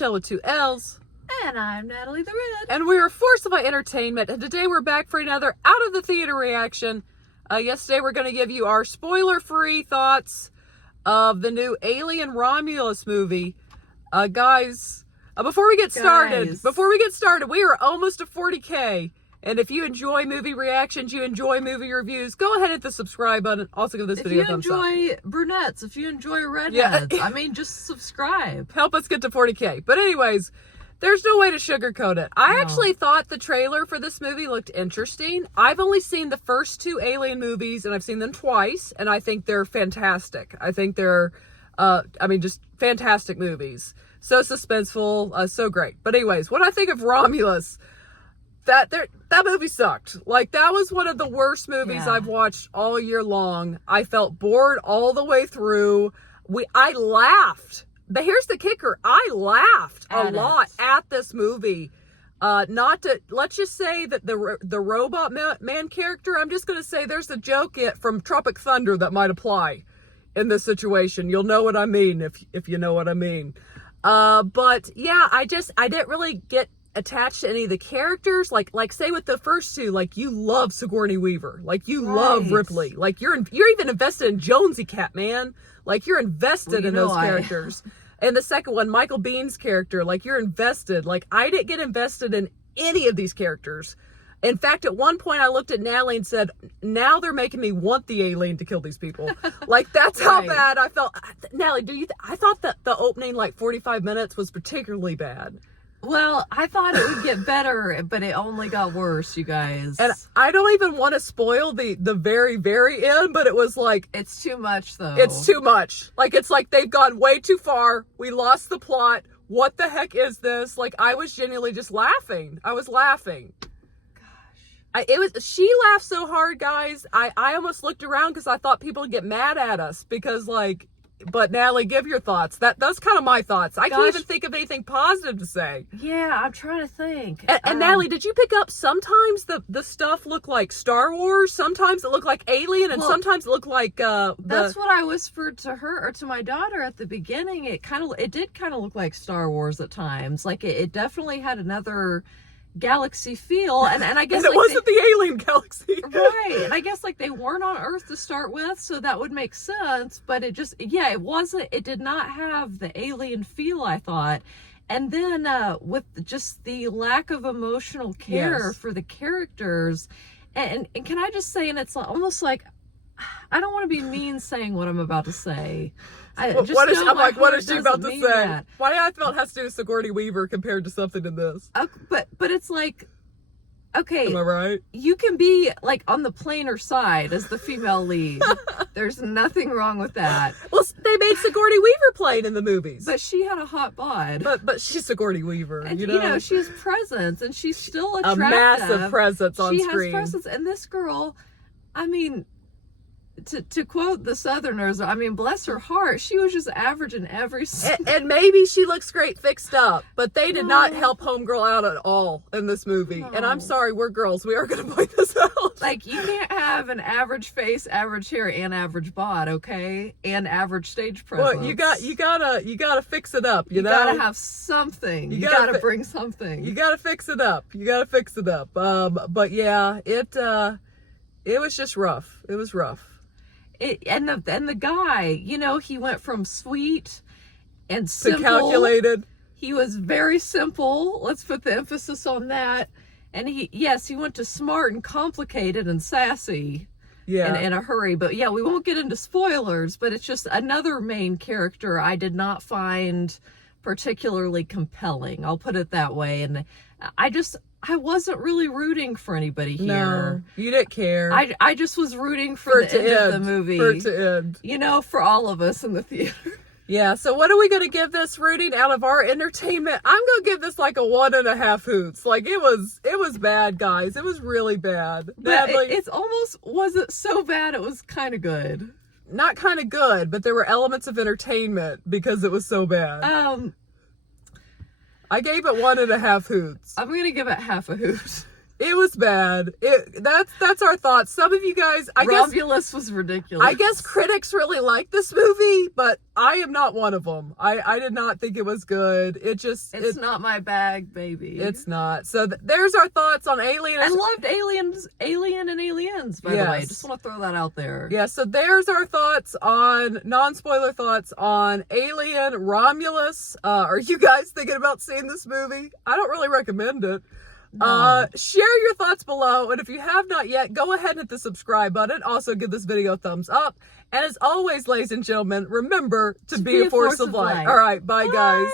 Michelle with 2 L's. And I'm Natalie the Red. And we are Forcify Entertainment. And today we're back for another Out of the Theater reaction. Yesterday we're going to give you our spoiler-free thoughts of the new Alien Romulus movie. Guys, before we get started, we are almost to 40K. And if you enjoy movie reactions, you enjoy movie reviews, go ahead and hit the subscribe button. Also give this video a thumbs up. If you enjoy brunettes, if you enjoy redheads, I mean, just subscribe. Help us get to 40K. But anyways, there's no way to sugarcoat it. I actually thought the trailer for this movie looked interesting. I've only seen the first 2 Alien movies, and I've seen them twice, and I think they're fantastic. I think they're, just fantastic movies. So suspenseful, so great. But anyways, when I think of Romulus, that movie sucked. Like, that was one of the worst movies I've watched all year long. I felt bored all the way through. I laughed. But here's the kicker. I laughed a lot at this movie. Let's just say that the robot man character, I'm just going to say there's a joke from Tropic Thunder that might apply in this situation. You'll know what I mean if you know what I mean. But yeah, I didn't really get attached to any of the characters. Like say with the first 2, like, you love Sigourney Weaver. Like, you love Ripley. Like, you're even invested in Jonesy Cat, man. Like, you're invested in those characters. And the second one, Michael Bihn's character, like, you're invested. Like, I didn't get invested in any of these characters. In fact, at one point I looked at Natalie and said, now they're making me want the alien to kill these people. Like, that's how bad I felt. Natalie, I thought that the opening, 45 minutes was particularly bad. Well, I thought it would get better, but it only got worse, you guys. And I don't even want to spoil the very, very end, but it was like... It's too much, though. It's too much. Like, it's like they've gone way too far. We lost the plot. What the heck is this? Like, I was genuinely just laughing. I was laughing. Gosh. She laughed so hard, guys. I almost looked around because I thought people would get mad at us because, like... But Natalie, give your thoughts. That's kind of my thoughts. I can't even think of anything positive to say. Yeah, I'm trying to think. And Natalie, did you pick up sometimes the stuff looked like Star Wars, sometimes it looked like Alien, and sometimes it looked like that's what I whispered to her or to my daughter at the beginning. It did kind of look like Star Wars at times. Like, it definitely had another galaxy feel, and I guess and it wasn't the alien galaxy, right? And I guess they weren't on Earth to start with, so that would make sense. But it did not have the alien feel, I thought. And then with just the lack of emotional care for the characters, and can I just say, and it's almost like, I don't want to be mean saying what I'm about to say. What is she about to say? That. Why I felt it has to do with Sigourney Weaver compared to something in this. But it's like, okay. Am I right? You can be, on the plainer side as the female lead. There's nothing wrong with that. Well, they made Sigourney Weaver plain in the movies. But she had a hot bod. But she's Sigourney Weaver, and, you know? She has presence, and she's still attractive. A massive presence on screen. She has presence, and this girl, I mean... To quote the Southerners, I mean, bless her heart, she was just average in every... And maybe she looks great fixed up, but they did not help Homegirl out at all in this movie. No. And I'm sorry, we're girls. We are going to point this out. Like, you can't have an average face, average hair, and average bod, okay? And average stage presence. Well, you gotta fix it up, you know? You gotta have something. You gotta bring something. You gotta fix it up. But yeah, it was just rough. It was rough. And the guy, he went from sweet and simple to calculated. He was very simple. Let's put the emphasis on that. And he went to smart and complicated and sassy. Yeah. In a hurry. But yeah, we won't get into spoilers, but it's just another main character I did not find particularly compelling. I'll put it that way. And I wasn't really rooting for anybody here. No, you didn't care. I just was rooting for the end of the movie. For it to end. For all of us in the theater. Yeah, so what are we going to give this rating out of our entertainment? I'm going to give this like a 1.5 hoots. Like, it was bad, guys. It was really bad. But it's almost wasn't so bad, it was kind of good. Not kind of good, but there were elements of entertainment because it was so bad. I gave it 1.5 hoots. I'm going to give it half a hoot. It was bad. That's our thoughts. Some of you guys, I guess, Romulus was ridiculous. I guess critics really like this movie, but I am not one of them. I did not think it was good. It's not my bag, baby. It's not. So there's our thoughts on Alien. I loved Alien and Aliens, by the way. Just want to throw that out there. Yeah, so there's our thoughts on, non-spoiler thoughts on Alien, Romulus. Are you guys thinking about seeing this movie? I don't really recommend it. No. Share your thoughts below, and if you have not yet, go ahead and hit the subscribe button. Also, give this video a thumbs up. And as always, ladies and gentlemen, remember to be a force of light. All right, bye guys.